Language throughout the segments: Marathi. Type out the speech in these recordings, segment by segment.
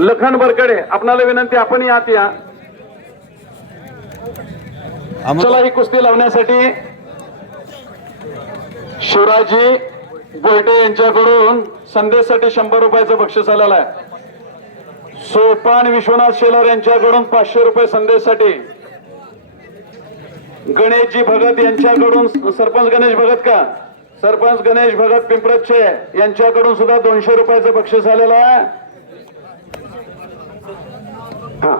लखन बरकडे आपणाला विनंती आपण यात या. चला ही कुस्ती लावण्यासाठी शिवराजी बोलटे यांच्याकडून संदेशसाठी शंभर रुपयाचं बक्षीस आलेलं आहे. सोपान विश्वनाथ शेलार यांच्याकडून पाचशे रुपये संदेशसाठी गणेशजी भगत यांच्याकडून सरपंच गणेश भगत का? सरपंच गणेश भगत पिंपरतचे यांच्याकडून सुद्धा दोनशे रुपयाचं बक्षीस आलेलं आहे. हा.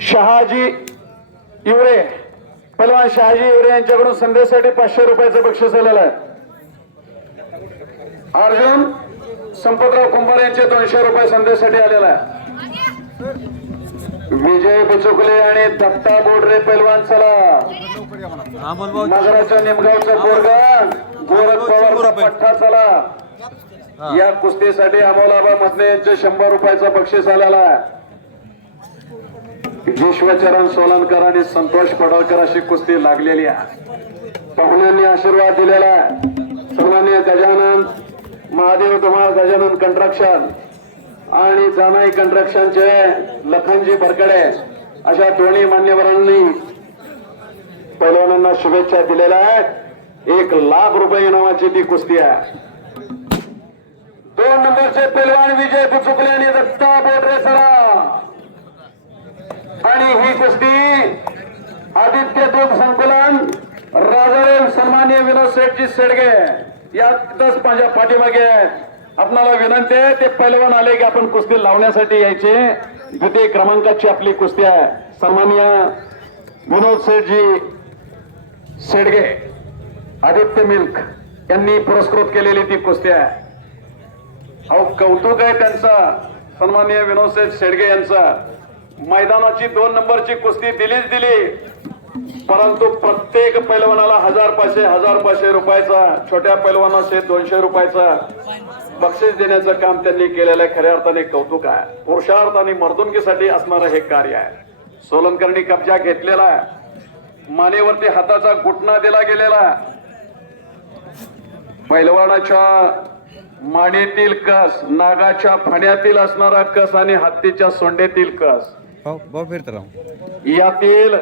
शहाजी इवरे. पलवान शहाजी इवरे यांच्याकडून संदेशासाठी पाचशे रुपयाचं बक्षीस आलेलं आहे. अर्जुन संपतराव कुंभार यांचे दोनशे रुपये संदेशासाठी आलेला आहे. विजय बिचुकले आणि दत्ता बोडरे पैलवान चला. नगराच्या निमगावचा बोरगा गोरख पवारचा पठ्ठा चला. या कुस्तीसाठी अमोलाबा मधने यांचे शंभर रुपयाचा बक्षीस आलेला विश्वचरण सोलनकर आणि संतोष पडळकर अशी कुस्ती लागलेली आहे. पाहुण्यांनी आशीर्वाद दिलेला आहे. सन्मान्य गजानन महादेव धुमाळ गजानन कंट्रक्शन आणि जानाई कंट्रक्शनचे लखनजी बरकडे अशा दोन्ही मान्यवरांनी पैलवानांना शुभेच्छा दिलेल्या आहेत. एक लाख रुपये इनामाची ती कुस्ती आहे. दोन नंबरचे पैलवान विजय बुचुकले आणि दत्ता बोडरे सरा. आणि ही कुस्ती आदित्य दूध संकुलन राजारेल सन्मान्य विनोद शेठजी शेडगे. यातच माझ्या पाठीमागे आहेत. आपणाला विनंती आहे ते पैलवान आले की आपण कुस्ती लावण्यासाठी यायचे. द्वितीय क्रमांकाची आपली कुस्ती आहे. सन्मान्य विनोद सेठजी शेडगे आदित्य मिल्क यांनी पुरस्कृत केलेली ती कुस्ती आहे. अहो कौतुक आहे त्यांचा. सन्मान्य विनोद शेठ शेडगे यांचा. मैदानाची दोन नंबरची कुस्ती दिलीच दिली. परंतु प्रत्येक पैलवानाला हजार पाचशे हजार पाचशे रुपयाचा छोट्या पैलवानाचे दोनशे रुपयाचा बक्षीस देण्याचं काम त्यांनी केलेलं आहे. खऱ्या अर्थाने कौतुक आहे. पुरुषार्थ आणि मर्दुनकीसाठी असणारं हे कार्य आहे. सोलनकरणी कब्जा घेतलेला आहे. मानेवरती हाताचा घुटणा दिला गेलेला पैलवानाच्या मानेतील कस नागाच्या फण्यातील असणारा कस आणि हत्तीच्या सोंडेतील कस. यातील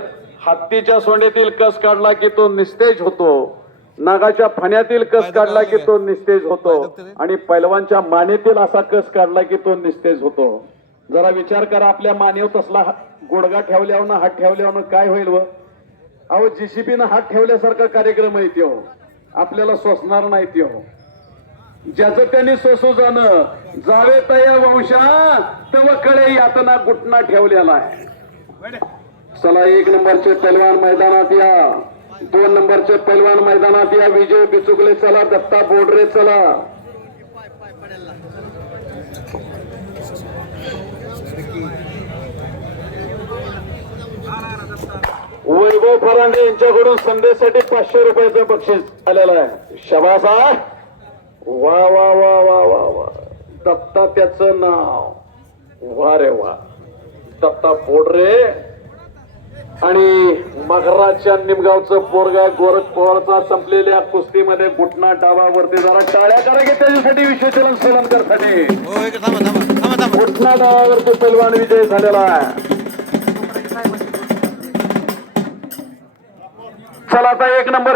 हत्तीच्या सोंडेतील कस काढला की तो निस्तेज होतो. नागाच्या फण्यातील कस काढला की तो निस्तेज होतो. आणि पैलवानच्या मानेतील असा कस काढला की तो निस्तेज होतो. जरा विचार करा आपल्या मानेव तसला हा- गुडगा ठेवल्यावर हात ठेवल्यावर काय होईल व? अहो जीसीबीनं हात ठेवल्यासारखा कार्यक्रम आहे त्यो. आपल्याला सोसणार नाही त्यो. ज्याचं त्यांनी सोसू जाणं जावे तया वंशा तव कळे यातना गुटणा ठेवलेला आहे. चला एक नंबरचे पैलवान मैदानात या. दोन नंबरचे पैलवान मैदानात या. विजय बिचुकले चला. दत्ता बोडरे चला. वैभव फरांडे यांच्याकडून संदेशसाठी पाचशे रुपयाचं बक्षीस आलेलं आहे. शबासा. वा वा वा वा वा वा. दत्ता त्याचं नाव. वा रे वा. दत्ता बोडरे. आणि मगराच्या निमगावचं पोरगा गोरख पवारचा संपलेल्या कुस्तीमध्ये घुटना डावावरती जरा टाळ्या करा की त्याच्यासाठी विश्वचलन सोलनकरसाठी हो घुटना डावावरती पैलवान विजय झालेला आहे. चला आता एक नंबर